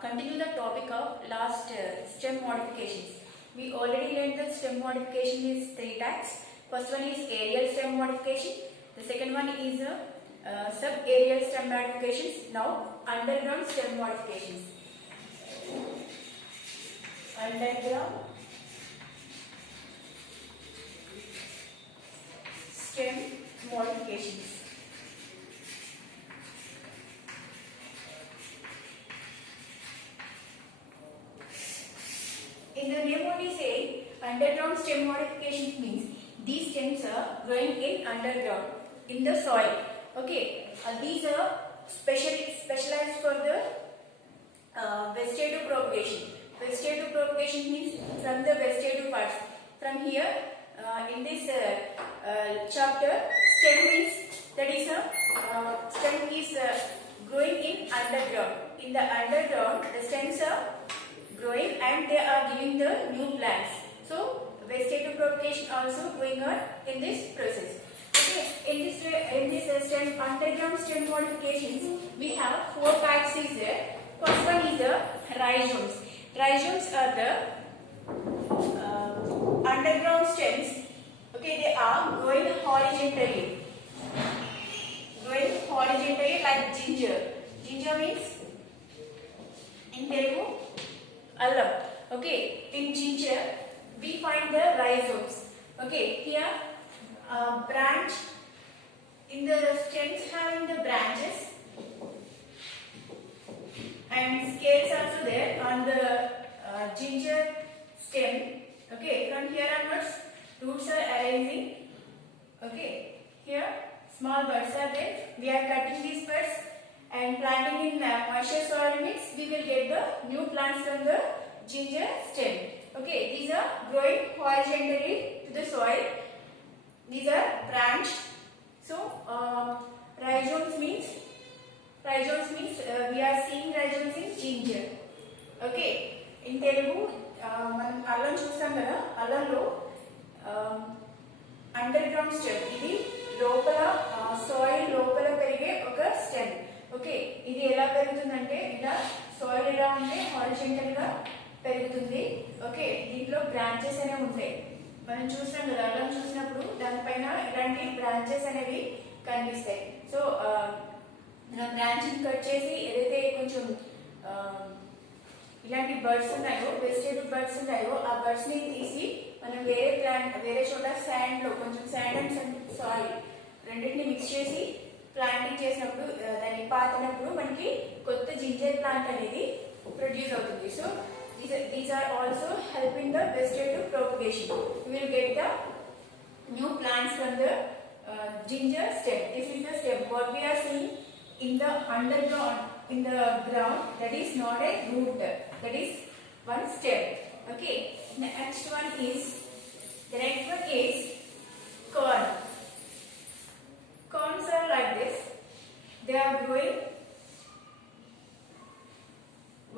continue the topic of last stem modifications. We already learned that stem modification is three types. First one is aerial stem modification. The second one is sub-aerial stem modifications. Now underground stem modifications. Underground stem modifications. In the name only say underground stem modification means these stems are growing in underground in the soil. Okay, these are specialized for the vegetative propagation. Vegetative propagation means from the vegetative parts. From here, in this chapter, stem means that is a stem is growing in underground. In the underground, the stems are growing and they are giving the new plants. So vegetative propagation also going on in this process. Okay, in this stem underground stem modifications, we have four types is there. First one is the rhizomes. Rhizomes are the underground stems. Okay, they are growing horizontally. Growing horizontally like ginger. Ginger means in Telugu allam. Okay, in ginger we find the rhizomes. Okay, here branch in the stems having the branches and scales also there on the ginger stem. Okay, from here onwards roots are arising. Okay, here small buds are there. We are cutting these buds and planting in moisture soil mix. We will get the new plants from the ginger stem. Okay, these are growing horizontally to the soil. These are branched. So rhizomes means we are seeing rhizomes in ginger. Okay, in Telugu మనం అల్లం చూస్తాం కదా, అల్లంలో under ground stem, ఇది లోపల soil లోపల పెరిగే ఒక stem. Okay, ఇది ఎలా పెరుగుతుందంటే ఇలా సాయిల్ ఎలా ఉంటే హారిజాంటల్ గా పెరుగుతుంది. ఓకే, దీంట్లో బ్రాంచెస్ అనేవి ఉంటాయి. మనం చూస్తాం కదా, అల్లం చూసినప్పుడు దానిపైన ఇలాంటి బ్రాంచెస్ అనేవి కనిపిస్తాయి. సో బ్రాంచింగ్ కట్ చేసి ఏదైతే కొంచెం ఇలాంటి బర్డ్స్ ఉన్నాయో, వెజిటేబుల్ బర్డ్స్ ఉన్నాయో, ఆ బర్డ్స్ ని తీసి మనం వేరే చోట శాండ్ లో కొంచెం శాండ్ అండ్ సాయిల్ రెండింటిని మిక్స్ చేసి ప్లాంటింగ్ చేసినప్పుడు దాన్ని పాతినప్పుడు మనకి కొత్త జింజర్ ప్లాంట్ అనేది ప్రొడ్యూస్ అవుతుంది. So these are also helping the vegetative propagation. We will get the new plants from the ginger stem. This is the stem. What we are seeing in the underground, in the ground, that is not a root. That is one stem. Okay. The next one is corn. Corns are like this. They are growing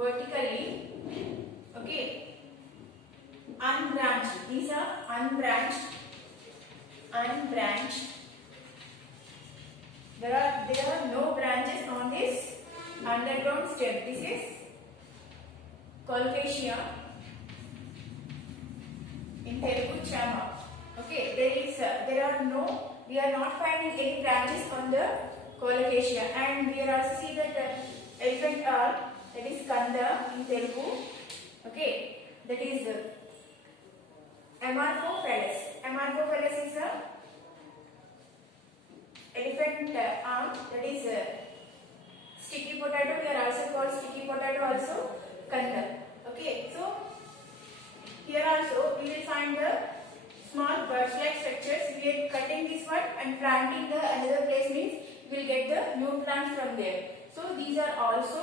vertically. Okay, unbranched. These are unbranched. There are no branches on this underground stem. This is Colocasia, in Telugu chama. Okay, we are not finding any branches on the Colocasia, and we are also see that elephant are, that is Kanda in Telugu. Okay, that is Amorphophallus. Amorphophallus is a elephant arm, that is sticky potato. We are also called sticky potato also Kanda. Okay, so here also we will find the small buds like structures. We are cutting this one and planting the another place means we will get the new plants from there. So these are also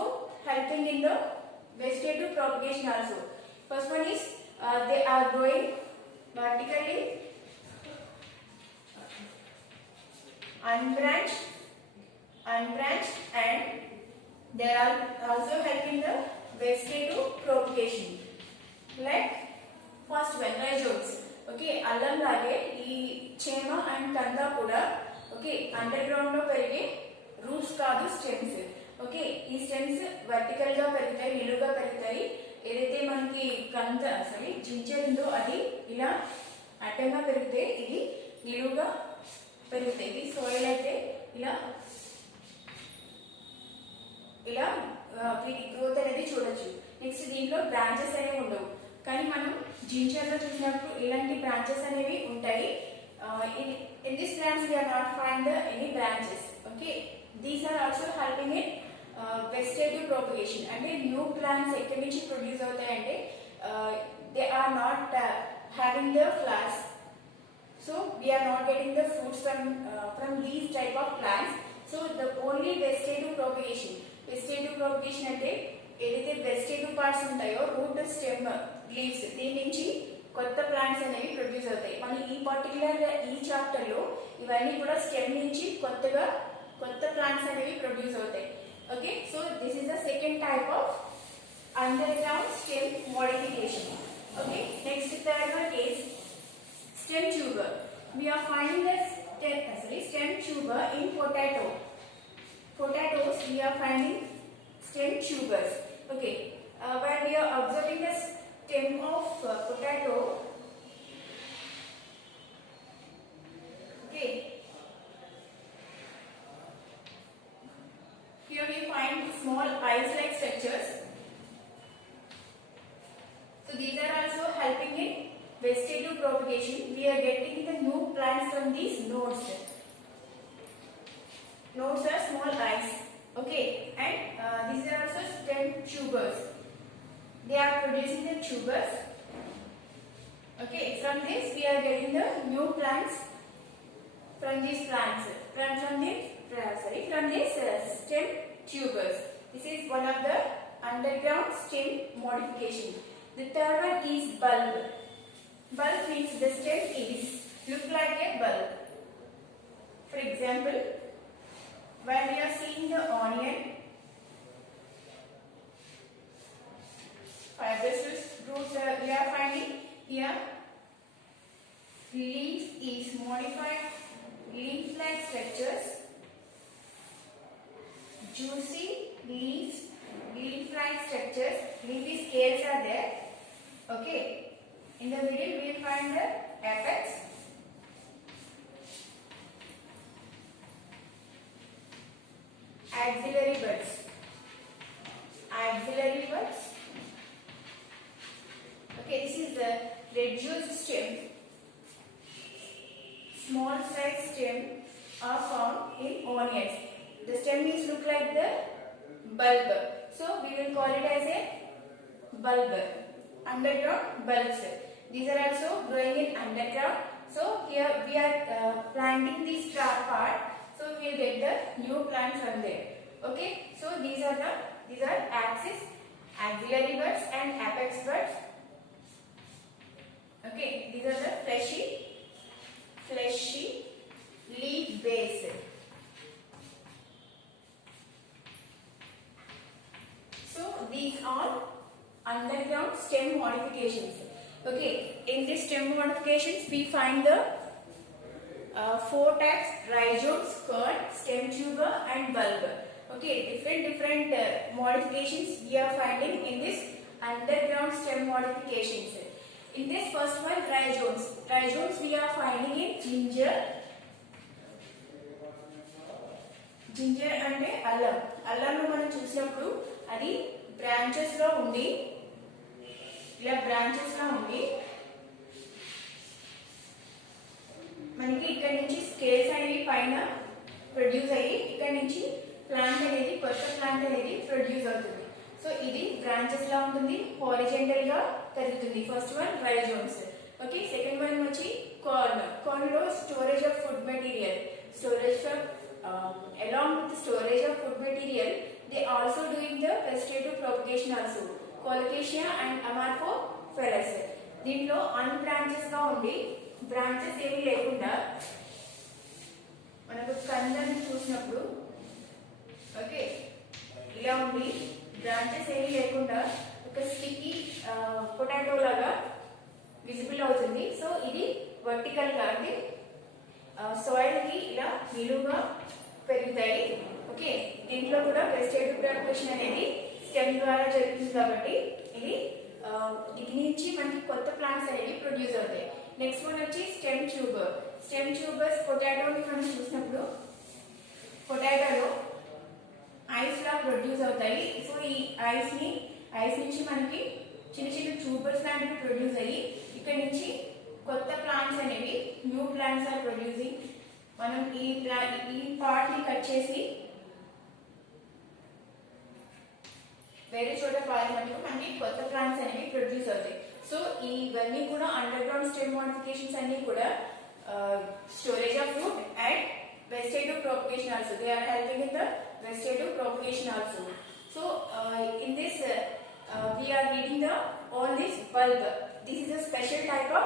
helping in the vegetative propagation also. First one is they are growing vertically, unbranched, and they are also helping the vegetative propagation. Like first one, rhizomes. Okay, allam lage ee chema and kanda kuda okay underground lo perige roots kaadu stems. Okay, ఈ stems vertical గా పెరుగుతాయి, నిలువుగా పెరుగుతాయి. ఏదైతే మనకి ginger ఉందో అది ఇలా అడ్డంగా పెరిగితే ఇది నిలువుగా పెరుగుతాయి. ఇది సోయిల్ అయితే ఇలా ఇలా వీటి గ్రోత్ అనేది చూడొచ్చు. నెక్స్ట్ దీంట్లో బ్రాంచెస్ అనేవి ఉండవు, కానీ మనం జింజర్ లో చూసినప్పుడు ఇలాంటి బ్రాంచెస్ అనేవి ఉంటాయి. In this plants we are not find any branches. Okay, these are also helping in vegetative propagation. అంటే న్యూ ప్లాంట్స్ ఎక్కడి నుంచి produce అవుతాయంటే they are not having the flowers, so we are not getting the fruits from these type of plants. So the only vegetative propagation అంటే ఏదైతే vegetative parts ఉంటాయో route, stem, leaves, దీని నుంచి కొత్త plants అనేవి produce అవుతాయి. మన ఈ పర్టికులర్ ఈ చాప్టర్ లో ఇవన్నీ కూడా స్టెమ్ నుంచి కొత్త ప్లాంట్స్ అనేవి ప్రొడ్యూస్ అవుతాయి. Okay, so this is the second type of under ground stem modification. Okay, next third one is stem tuber. We are finding the stem tuber in potatoes. We are finding stem tubers. Okay, when we are observing the stem of potato, okay, here we find small eyes-like structures. So these are also helping in vegetative propagation. We are getting the new plants from these nodes. Nodes are small eyes. Okay, and these are also stem tubers. They are producing the tubers. Okay, from this we are getting the new plants from these plants. From these stem tubers. This is one of the underground stem modification. The third one is bulb. Bulb means the stem is look like a bulb. For example, when we are seeing the onion, fibrous roots we are finding here. Leaf is modified leaf-like structures. Juicy leaves, leaf-like structures. Leafy scales are there. Okay, in the middle we will find the apex. Axillary buds. Okay, this is the reduced stem. Small size stem are found in onions. The stem is look like the bulb, so we will call it as a bulb. Underground bulbs. These are also growing in underground. So here we are planting this part. So we will get the new plants from there. Okay. So these are axis, axillary buds and apex buds. Okay. These are the fleshy leaf base. So these are underground stem modifications. Okay, in this stem modifications we find the 4 types: rhizomes, kern, stem tuber and bulb. Okay, different modifications we are finding in this underground stem modifications. In this first one, rhizomes we are finding in ginger అంటే అల్లం మనం చూసినప్పుడు అది branches లో ఉంది, ఇలా branches లా ఉంది. మనకి ఇక్కడ నుంచి స్కేల్స్ అనేవి పైన ప్రొడ్యూస్ అయ్యి ఇక్కడ నుంచి కొత్త ప్లాంట్ అనేది ప్రొడ్యూస్ అవుతుంది. సో ఇది బ్రాంచెస్ లా ఉంటుంది, హారిజాంటల్ గా పెరుగుతుంది. First one rhizomes. Okay, second one వచ్చి కార్న్ లో storage of food material. Along with the storage of food material, they also doing the vegetative propagation also. Colocasia and Amorphophallus. దీంట్లో అన్బ్రాంచెస్ గా ఉండి branches ఏమీ లేకుండా మనకు కందని చూసినప్పుడు ఓకే ఇలా ఉండి బ్రాంచెస్ ఏమీ లేకుండా ఒక స్టిక్కీ పొటాటో లాగా విజిబుల్ అవుతుంది. సో ఇది వర్టికల్ గా అంటే సాయిల్ కి ఇలా నిలువుగా పెరుగుతాయి. ఓకే, దీంట్లో కూడా వెజిటేటివ్ ప్రొపగేషన్ అనేది స్టెమ్ ద్వారా జరుగుతుంది కాబట్టి ఇది ఇది నుంచి మనకి కొత్త ప్లాంట్స్ అనేవి ప్రొడ్యూస్ అవుతాయి. నెక్స్ట్ వన్ వచ్చి స్టెమ్ ట్యూబర్. స్టెమ్ ట్యూబర్స్ పొటాటోని మనం చూసినప్పుడు పొటాటోలో ఐస్ లా ప్రొడ్యూస్ అవుతాయి. సో ఈ ఐస్ నుంచి మనకి చిన్న చిన్న ట్యూబర్స్ లాంటివి ప్రొడ్యూస్ అయ్యి ఇక్కడ నుంచి కొత్త ప్లాంట్స్ అనేవి న్యూ ప్లాంట్స్ ఆర్ ప్రొడ్యూసింగ్. మనం ఈ పార్ట్ ని కట్ చేసి వేరే చోట పారినప్పుడు మనకి కొత్త ప్లాంట్స్ అనేవి ప్రొడ్యూస్ అవుతాయి. సో ఇవన్నీ కూడా అండర్ గ్రౌండ్ స్టెమ్ మోడిఫికేషన్స్ అన్ని కూడా storage of food and vegetative propagation also. They are helping in the vegetative propagation also. So in this we are reading the all this bulb. This is a special type of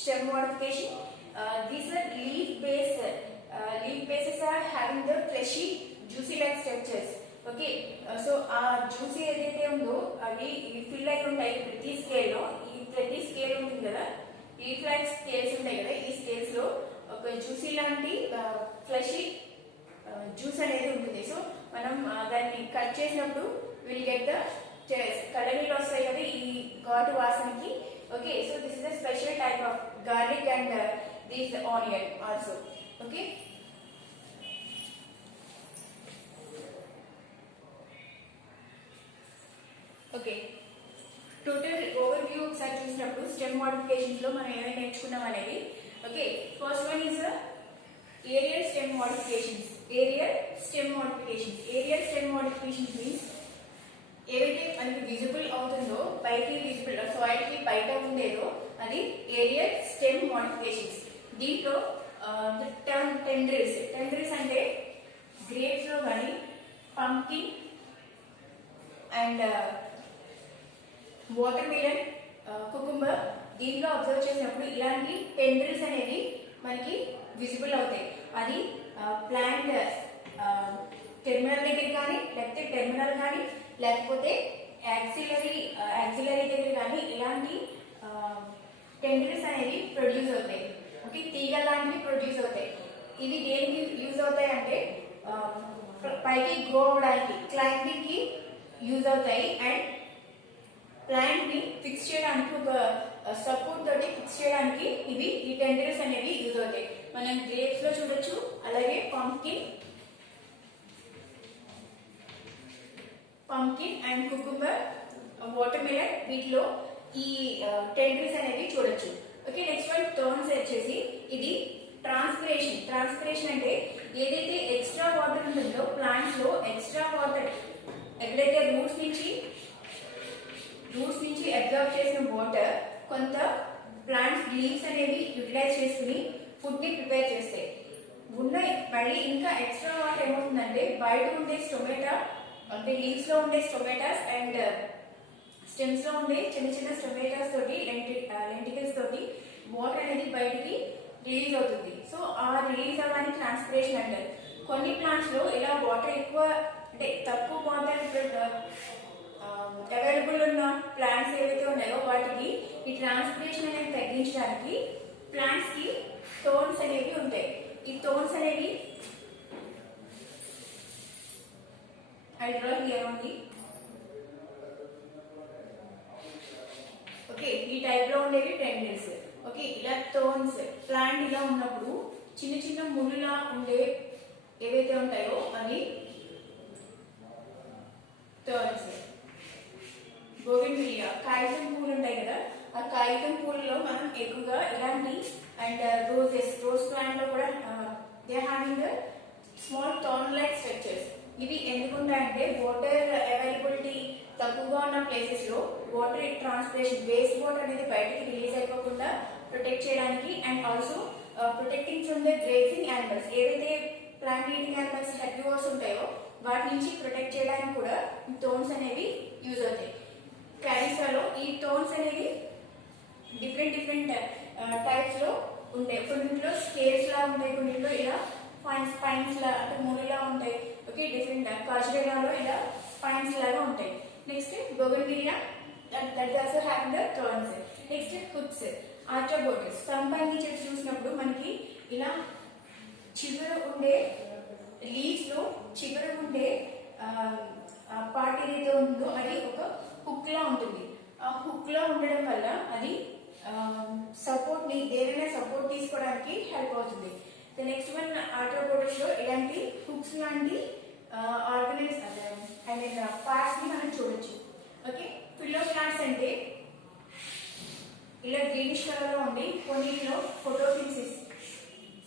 stem modification. These are leaf bases are having the fleshy juicy like structures. Okay, so juicy ఏదైతే ఉందో అవి fill అయి ఉంటాయి ప్రతి scale లో. ఈ ప్రతి scale ఉంటుంది కదా, ఈ ఫ్లైట్ స్కేల్స్ ఉంటాయి కదా, ఈ స్కేల్స్ లో ఒక జ్యూసీ లాంటి ఫ్లెషీ జ్యూస్ అనేది ఉంటుంది. సో మనం దాన్ని కట్ చేసినప్పుడు విల్ గెట్ ద కలరీలు వస్తాయి కదా ఈ ఘాటు వాసనకి. Okay, so this is the special type of garlic and this onion also. Okay, okay, total overview ఒకసారి చూసినప్పుడు స్టెమ్ మోడిఫికేషన్స్ లో మనం ఏమైనా నేర్చుకున్నాం అనేది. Okay, first one is aerial stem modifications. Aerial stem modifications means ఏవైతే మనకి visible అవుతుందో, పైకి విజిబుల్ సాయిల్ కి బయట ఉండేదో అది ఏరియల్ స్టెమ్ మోడిఫికేషన్స్. దీంట్లో టెండ్రిల్స్ అంటే గ్రేప్స్ లో కానీ pumpkin and water melon, cucumber దీంట్లో అబ్జర్వ్ చేసినప్పుడు ఇలాంటి టెండ్రిల్స్ అనేవి మనకి విజిబుల్ అవుతాయి. అది ప్లాంట్ టెర్మినల్ దగ్గర కానీ లేకపోతే టెర్మినల్ కానీ లేకపోతే యాక్సిలరీ దగ్గర కానీ ఇలాంటి టెండ్రిల్స్ అనేవి ప్రొడ్యూస్ అవుతాయి. ఓకే, తీగ లాంటివి ప్రొడ్యూస్ అవుతాయి. ఇవి దేనికి యూజ్ అవుతాయి అంటే పైకి గ్రో అవడానికి, క్లైంబింగ్ కి యూజ్ అవుతాయి. అండ్ ప్లాంట్ ని ఫిక్స్ చేయడానికి, ఒక సపోర్ట్ తోటి ఫిక్స్ చేయడానికి ఇవి ఈ టెండ్రిల్స్ అనేవి యూజ్ అవుతాయి. మనం గ్రేప్స్ లో చూడొచ్చు, అలాగే pumpkin and cucumber, water melon వీటిలో ఈ టెండ్రిల్స్ అనేవి చూడొచ్చు. ఓకే, నెక్స్ట్ వన్ థార్న్స్ వచ్చేసి ఇది ట్రాన్స్పిరేషన్ అంటే ఏదైతే ఎక్స్ట్రా వాటర్ ఉంటుందో ప్లాంట్స్ లో, ఎక్స్ట్రా వాటర్ ఎక్కడైతే రూట్స్ నుంచి అబ్జర్వ్ చేసిన వాటర్ కొంత ప్లాంట్స్ లీవ్స్ అనేవి యూటిలైజ్ చేసుకుని ఫుడ్ ని ప్రిపేర్ చేస్తాయి. మళ్ళీ ఇంకా ఎక్స్ట్రా వాటర్ ఏమవుతుందంటే బయట ఉండే స్టొమాటా అంటే లీవ్స్ లో ఉండే స్టొమాటాస్ అండ్ స్టెమ్స్ లో ఉండే చిన్న చిన్న స్టొమాటాస్ తోటి లెంటికల్స్ తోటి వాటర్ అనేది బయటికి రిలీజ్ అవుతుంది. సో ఆ రిలీజ్ అవ్వని ట్రాన్స్పిరేషన్ అంటారు. కొన్ని ప్లాంట్స్ లో ఇలా వాటర్ ఎక్కువ అంటే తక్కువ వాటర్ అవైలబుల్ ఉన్న ప్లాంట్స్ ఏవైతే ఉన్నాయో వాటికి ఈ ట్రాన్స్పిరేషన్ అనేది తగ్గించడానికి ప్లాంట్స్ కి థోర్న్స్ అనేవి ఉంటాయి. ఈ థోర్న్స్ అనేవి ఉంది. ఓకే, ఈ టైప్ లో ఉండేవి టెండ్రిల్స్. ఓకే, ఇలా థోర్న్స్ ప్లాంట్ ఇలా ఉన్నప్పుడు చిన్న చిన్న ముళ్ళులా ఉండే ఏవైతే ఉంటాయో అవి థోర్న్స్. బోగన్విలియా కాగితం పూలు ఉంటాయి కదా, ఆ కాగితం పూలలో మనం ఎక్కువగా ఇలాంటి అండ్ రోజ్ ప్లాంట్ లో కూడా they having small thorn like structures. ఇవి ఎందుకుంటాయంటే వాటర్ అవైలబిలిటీ తక్కువగా ఉన్న ప్లేసెస్ లో వాటర్ ట్రాన్స్పిరేషన్ వేస్ట్ వాటర్ అనేది బయటకి రిలీజ్ అయిపోకుండా ప్రొటెక్ట్ చేయడానికి and also protecting from the grazing animals. ఏవైతే ప్లాంట్ ఈటింగ్ యానిమల్స్ హెర్బివోర్స్ ఉంటాయో వాటి నుంచి ప్రొటెక్ట్ చేయడానికి కూడా ఈ థోర్న్స్ అనేవి యూజ్ అవుతాయి. క్యారిసాలో ఈ థోర్న్స్ అనేవి డిఫరెంట్ టైప్స్ లో ఉంటాయి. కొన్నింటిలో స్కేల్స్ లా ఉంటాయి, కొన్నింటిలో ఇలా స్పైన్స్ లా అంటే మూలిలా ఉంటాయి. ఓకే, డిఫరెంట్ కాజురేలాలో ఇలా స్పైన్స్ లాగా ఉంటాయి. Next bougainvillea that also having the thorns. Next hooks, ఆర్చోబోటస్. సంపంగి చెట్టు చూసినప్పుడు మనకి ఇలా చిగురు ఉండే లీవ్స్ లో చిగురు ఉండే పార్ట్ ఏదైతే ఉందో అది ఒక హుక్ లా ఉంటుంది. ఆ హుక్ లా ఉండడం వల్ల అది సపోర్ట్ ని ఏదైనా సపోర్ట్ తీసుకోవడానికి హెల్ప్ అవుతుంది. నెక్స్ట్ వన్ ఆర్థ్రోపోడ్స్ లో ఇలాంటి హుక్స్ లాంటి ఆర్గనైజ్ ఐ మీన్ పార్ట్స్ ని మనం చూడొచ్చు. ఓకే, ఫిల్లో ప్లాంట్స్ అంటే ఇలా గ్రీనిష్ కలర్ లో ఉండి కొన్నిట్లో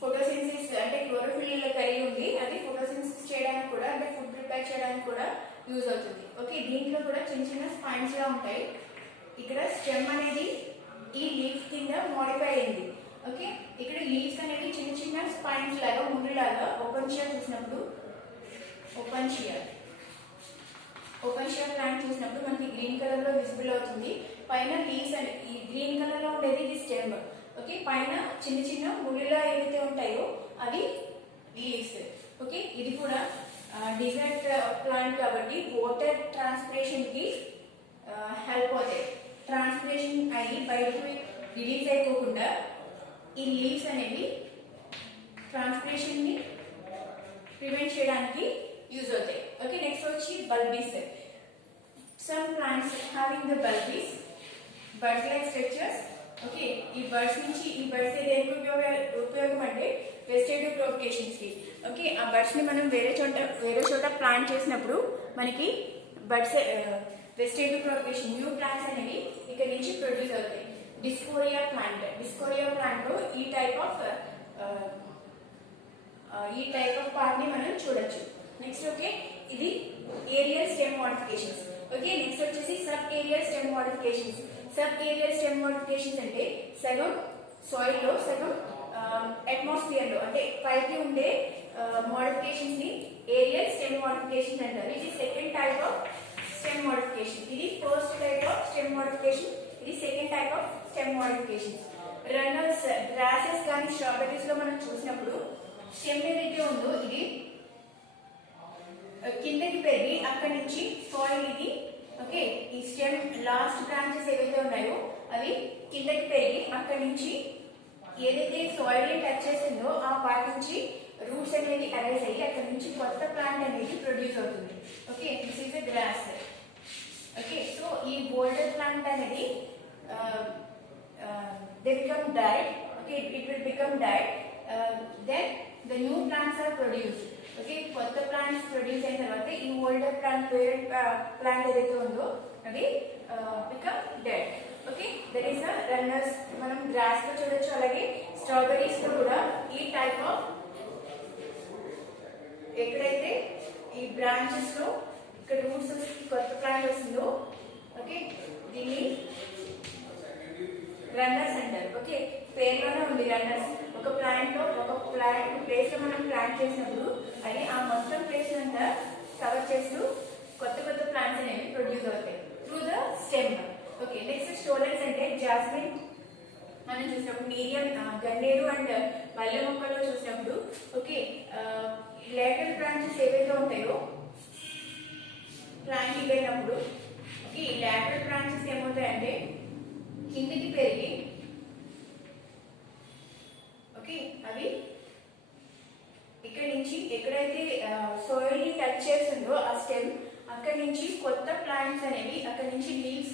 ఫోటోసింథసిస్ అంటే క్లోరోఫిల్ కలిగి ఉంది. అది ఫోటోసింథసిస్ చేయడానికి కూడా అంటే ఫుడ్ ప్రిపేర్ చేయడానికి కూడా యూజ్ అవుతుంది. ఓకే, దీంట్లో కూడా చిన్న చిన్న స్పైన్స్ లా ఉంటాయి. ఇక్కడ స్టెమ్ అనేది ఈ లీఫ్ కింద మోడిఫై అయింది. ఓకే, ఇక్కడ లీవ్స్ అనేవి చిన్న చిన్న స్పైన్స్ లాగా ముందులాగా ఓపెన్షియా చూసినప్పుడు ఓపెన్షియా ప్లాంట్ చూసినప్పుడు మనకి గ్రీన్ కలర్ లో విజిబుల్ అవుతుంది. పైన లీవ్స్ అండ్ ఈ గ్రీన్ కలర్ లో ఉండేది ఇది స్టెమ్. ఓకే, పైన చిన్న చిన్న ముళ్ళులా ఏవైతే ఉంటాయో అవి లీవ్స్. ఓకే, ఇది కూడా డిజర్ట్ ప్లాంట్ కాబట్టి వాటర్ ట్రాన్స్పిరేషన్ కి హెల్ప్ అవుతాయి. ట్రాన్స్పిరేషన్ అయ్యి బయటకు రిలీజ్ అయిపోకుండా ఈ లీవ్స్ అనేవి ట్రాన్స్పిరేషన్ ని ప్రివెంట్ చేయడానికి యూజ్ అవుతాయి. ఓకే, నెక్స్ట్ వచ్చి bulbils. Some plants having the bulbils buds like structures. Okay, ఈ బడ్స్ నుంచి ఈ బడ్స్ దేనికి ఉపయోగం అంటే వెజిటేటివ్ ప్రొపగేషన్స్ కి. ఓకే, ఆ బడ్స్ ని మనం వేరే చోట ప్లాంట్ చేసినప్పుడు మనకి buds vegetative propagation new plants అనేవి ఇక్కడ నుంచి ప్రొడ్యూస్ అవుతాయి. డిస్కోరియా ప్లాంట్ లో ఈ టైప్ ఆఫ్ పార్ట్ ని మనం చూడొచ్చు. నెక్స్ట్ ఓకే, ఇది aerial stem modifications. Okay, next వచ్చేసి సబ్ ఏరియల్ స్టెమ్ మోడిఫికేషన్స్. అంటే సగం సాయిల్ లో సగం అట్మాస్ఫియర్ లో అంటే పైకి ఉండే మోడిఫికేషన్స్ ని ఏరియల్ స్టెమ్ మోడిఫికేషన్స్ అంటారు. ఇది second type of stem modification. ఇది first type of stem modification, ఇది second type of stem modifications. Runners grasses కానీ స్ట్రాబెర్రీస్ లో మనం చూసినప్పుడు స్టెమ్ ఏదైతే ఉందో ఇది కిందకి పెరిగి అక్కడి నుంచి సాయిల్ ఇది. ఓకే, ఈ స్టెమ్ లాస్ట్ బ్రాంచెస్ ఏవైతే ఉన్నాయో అవి కిందకి పెరిగి అక్కడి నుంచి ఏదైతే సాయిల్ ని టచ్ చేసిందో ఆ పార్ట్ నుంచి రూట్స్ అనేది అరైజ్ అయ్యి అక్కడి నుంచి కొత్త ప్లాంట్ అనేది ప్రొడ్యూస్ అవుతుంది. Okay, this is a grass. Okay, so ఈ బోల్డర్ ప్లాంట్ అనేది they become died. Okay, it will become died. Then the new plants are produced. Okay, కొత్త ప్లాంట్స్ ప్రొడ్యూస్ అయిన తర్వాత ఈ ఓల్డర్ పేరెంట్ ప్లాంట్ ఏదైతే ఉందో అది become dead. Okay, that is the runners. మనం గ్రాస్ లో చూడొచ్చు, అలాగే స్ట్రాబెర్రీస్ లో కూడా ఈ టైప్ ఆఫ్ ఎక్కడైతే ఈ బ్రాంచెస్ లో ఇక్కడ రూట్స్ కొత్త ప్లాంట్ వస్తుందో ఓకే దీన్ని రన్నర్స్ అంటారు. ఓకే, పేరులోనే ఉంది రన్నర్స్. ఒక ప్లాంట్ ప్లేస్ లో మనం ప్లాంట్ చేసినప్పుడు అది ఆ మొత్తం ప్లేస్ అంతా కవర్ చేస్తూ కొత్త ప్లాంట్స్ అనేవి ప్రొడ్యూస్ అవుతాయి through the stem. Okay, next stolons అంటే జాస్మిన్ మనం చూసినప్పుడు, మీడియం గన్నేరు అండ్ మల్లె మొక్కల్లో చూసినప్పుడు ఓకే లేటరల్ బ్రాంచెస్ ఏవైతే ఉంటాయో ప్లాంట్ అయినప్పుడు ఓకే లేటరల్ బ్రాంచెస్ ఏమవుతాయంటే కిందికి పెరిగి ఓకే అవి ఇక్కడ నుంచి ఎక్కడైతే సోయిల్ ని టచ్ చేస్తుందో ఆ స్టెమ్ అక్కడ నుంచి కొత్త ప్లాంట్స్ అనేవి అక్కడ నుంచి లీవ్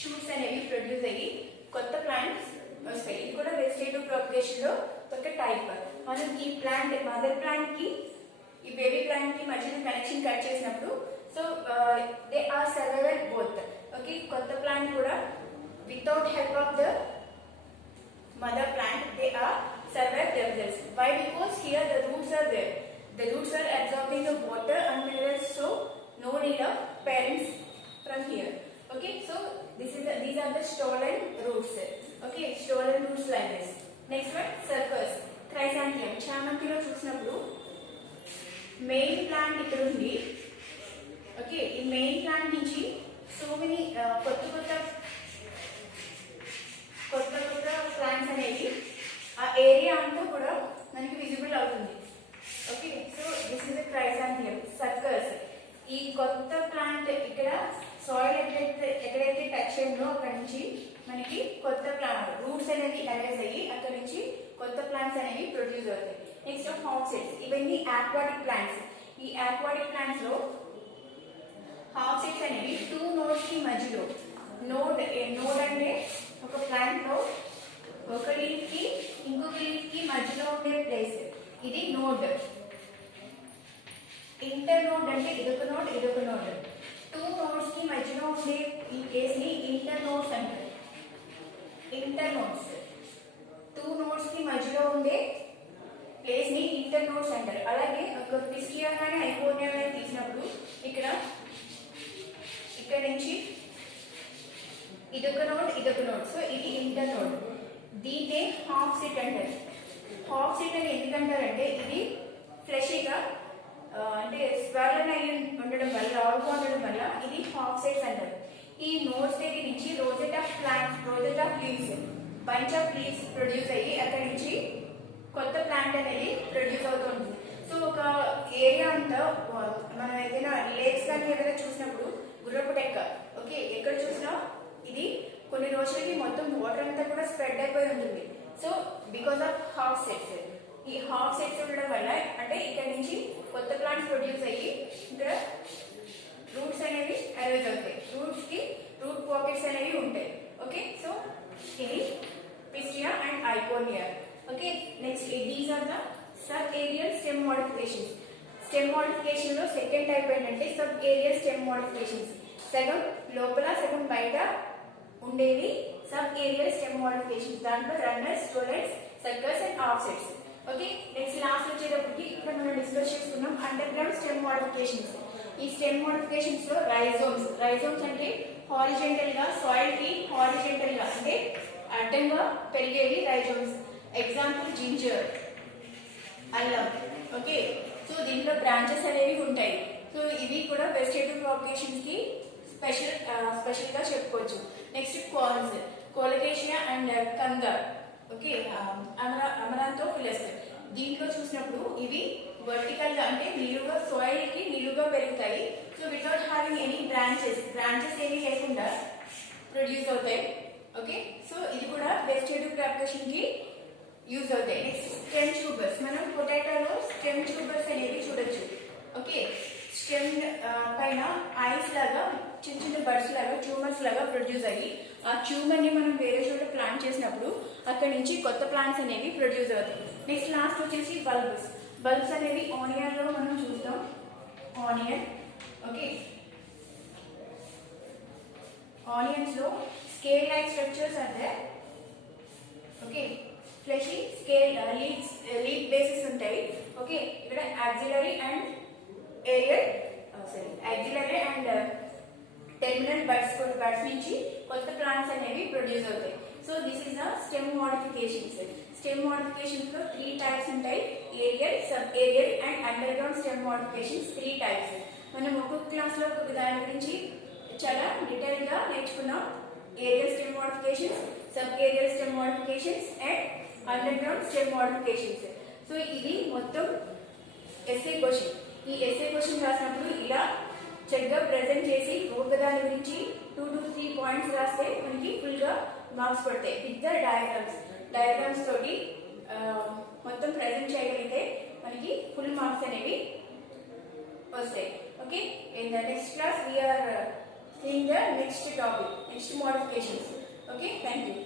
షూట్స్ అనేవి ప్రొడ్యూస్ అయ్యి కొత్త ప్లాంట్స్ వస్తాయి. ఇది కూడా వెజిటేటివ్ ప్రొపగేషన్ లో ఒక టైప్. మనం ఈ ప్లాంట్ మదర్ ప్లాంట్ కి ఈ బేబీ ప్లాంట్ కి మధ్యన కనెక్షన్ కట్ చేసినప్పుడు so they are survival both. Okay, కొత్త ప్లాంట్ కూడా without help of the mother plant they are survive themselves. Why? Because here the roots are there. The roots are absorbing the water and minerals, so no need of parents from here. Okay, so these are the stolen roots. Okay, stolen roots like this. Next one, circus. Chrysanthemum. చామంతిలో చూసినప్పుడు main plant ఇక్కడ ఉంది. Okay, ఈ main plant నుంచి so many కొత్త plants అనేవి ఆ area అంతా కూడా మనకి విజిబుల్ అవుతుంది. Okay, so this is chrysanthemum suckers. ఈ కొత్త ప్లాంట్ ఇక్కడ సాయిల్ ఎక్కడైతే టచ్ అయిందో అక్కడ నుంచి మనకి కొత్త ప్లాంట్ రూట్స్ అనేవి అరైజ్ అయ్యి అక్కడ నుంచి కొత్త ప్లాంట్స్ అనేవి ప్రొడ్యూస్ అవుతాయి. నెక్స్ట్ హాఫ్ సెట్స్, ఇవన్నీ ఆక్వాటిక్ ప్లాంట్స్. ఈ ఆక్వాటిక్ ప్లాంట్స్ లో హాఫ్ సెట్స్ అనేవి 2 నోడ్స్ కి మధ్యలో, నోడ్ అంటే ఒక ప్లాంట్ లో ఒక లీఫ్ కి ఇంకొక లీఫ్ కి మధ్యలో ఉండే ప్లేస్, ఇది నోడ్. ఇంటర్ నోడ్ అంటే ఇదొక నోడ్ ఇదొక నోడ్. 2 నోడ్స్ కి మధ్యలో ఉండే ఈ ప్లేస్ ని ఇంటర్ నోడ్స్ అంటారు. ఇంటర్ నోడ్స్ 2 నోడ్స్ కి మధ్యలో ఉండే ప్లేస్ ని ఇంటర్ నోడ్స్ అంటారు. అలాగే ఒక పిస్టియా కానీ ఐకోనియా కానీ తీసినప్పుడు ఇక్కడ నుంచి ఇదొక నోడ్ ఇదొక నోడ్, సో ఇది ఇంటర్ నోడ్. దీన్నే హాఫ్ సెట్ అంటారు. హాఫ్ సెట్ అని ఎందుకంటారంటే ఇది ఫ్లెషీగా అంటే స్వర్లన్ అయి ఉండడం వల్ల, రావుగా ఉండడం వల్ల ఇది హాఫ్ సెట్స్ అంటారు. ఈ నోడ్స్ దగ్గర నుంచి rosette of plants, rosette of leaves, bunch of leaves produce అయ్యి అక్కడి నుంచి కొత్త ప్లాంట్ అనేది ప్రొడ్యూస్ అవుతుంది. సో ఒక ఏరియా అంతా మనం ఏదైనా లేక్స్ కానీ ఏదైనా చూసినప్పుడు గుర్రపు డెక్క, ఓకే, ఎక్కడ చూసినా ఇది కొన్ని రోజులకి మొత్తం వాటర్ అంతా కూడా స్ప్రెడ్ అయిపోయి ఉంటుంది. So because of half sets, ఈ హాఫ్ సెట్స్ ఉండడం వల్ల అంటే ఇక్కడ నుంచి కొత్త ప్లాంట్స్ ప్రొడ్యూస్ అయ్యి ఇక్కడ రూట్స్ అనేవి అరేంజ్ అవుతాయి. రూట్స్ కి రూట్ పాకెట్స్ అనేవి ఉంటాయి. ఓకే, సో ఇది పిస్టియా అండ్ ఐకోనియా. Okay, next these are the sub aerial stem modifications. Stem modification లో సెకండ్ టైప్ ఏంటంటే సబ్ ఏరియల్ స్టెమ్ మోడిఫికేషన్స్. సగం లోపల సగం బయట ఉండేవి సబ్ ఏరియల్ స్టెమ్ మోడిఫికేషన్స్. దాంట్లో runners, stolons, suckers and offsets. Okay, next last వచ్చేటప్పటికి ఇక్కడ మనం డిస్కస్ చేసుకున్నాం అండర్ గ్రౌండ్ స్టెమ్ మోడిఫికేషన్స్. ఈ స్టెమ్ మోడిఫికేషన్స్ లో రైజోమ్స్. రైజోమ్స్ అంటే హారిజెంటల్ గా సాయిల్ కి హారిజెంటల్ గా అంటే అడ్డంగా పెరిగేవి రైజోమ్స్. ఎగ్జాంపుల్ జింజర్, అల్లం. ఓకే, సో దీంట్లో బ్రాంచెస్ అనేవి ఉంటాయి. సో ఇవి కూడా వెజిటేటివ్ ప్రాపగేషన్స్ కి స్పెషల్ గా చెప్పుకోవచ్చు. నెక్స్ట్ కార్న్స్, కోలకేషియా అండ్ కందా. ఓకే, అమరాంతోఫిలస్. దీంట్లో చూసినప్పుడు ఇవి వర్టికల్ గా అంటే నిలువుగా సాయిల్ కి నిలువుగా పెరుగుతాయి. So without having any branches ఏమీ లేకుండా ప్రొడ్యూస్ అవుతాయి. ఓకే, సో ఇది కూడా వెజిటేటివ్ ప్రాపగేషన్ కి యూజ్ అవుతాయి. Next stem tubers. మనం పొటాటోలో స్టెమ్ ట్యూబర్స్ అనేవి చూడొచ్చు. ఓకే, స్టెమ్ పైన ఐస్ లాగా చిన్న చిన్న బడ్స్ లాగా ట్యూమర్స్ లాగా ప్రొడ్యూస్ అయ్యి ఆ ట్యూమర్ ని మనం వేరే చోట ప్లాంట్ చేసినప్పుడు అక్కడ నుంచి కొత్త ప్లాంట్స్ అనేవి ప్రొడ్యూస్ అవుతాయి. నెక్స్ట్ లాస్ట్ వచ్చేసి బల్బ్స్. బల్బ్స్ అనేవి ఆనియన్ లో మనం చూస్తాం. ఆనియన్, ఓకే, ఆనియన్స్ లో scale like structures are there. Okay, fleshy scale leaf bases ఉంటాయి. ఓకే, ఇక్కడ యాక్సిలరీ అండ్ టెర్మినల్ బడ్స్ నుంచి కొత్త ప్లాంట్స్ అనేవి ప్రొడ్యూస్ అవుతాయి. So this is the stem modifications. Stem modifications లో 3 టైప్స్ ఉంటాయి. Aerial, sub aerial and underground stem modifications 3 types. మనం ఒక్కొక్క క్లాస్ లో ఒక్కొక్క దాని గురించి చాలా డీటెయిల్ గా నేర్చుకున్నాం. Aerial stem modifications, sub aerial stem modifications and underground stem modifications. So ఇది మొత్తం ఎస్ఏ క్వశ్చన్. ఈ ఎస్ఏ క్వశ్చన్ రాసినప్పుడు ఇలా చక్కగా ప్రెజెంట్ చేసి ఒక్క దాని గురించి 2 to 3 పాయింట్స్ రాస్తే మనకి ఫుల్ గా మార్క్స్ పడతాయి. విత్ ద డయాగ్రామ్స్ తోటి మొత్తం ప్రెజెంట్ చేయగలిగితే మనకి ఫుల్ మార్క్స్ అనేవి వస్తాయి. Okay, in the next class we are seeing the next topic, next modifications. Okay, thank you.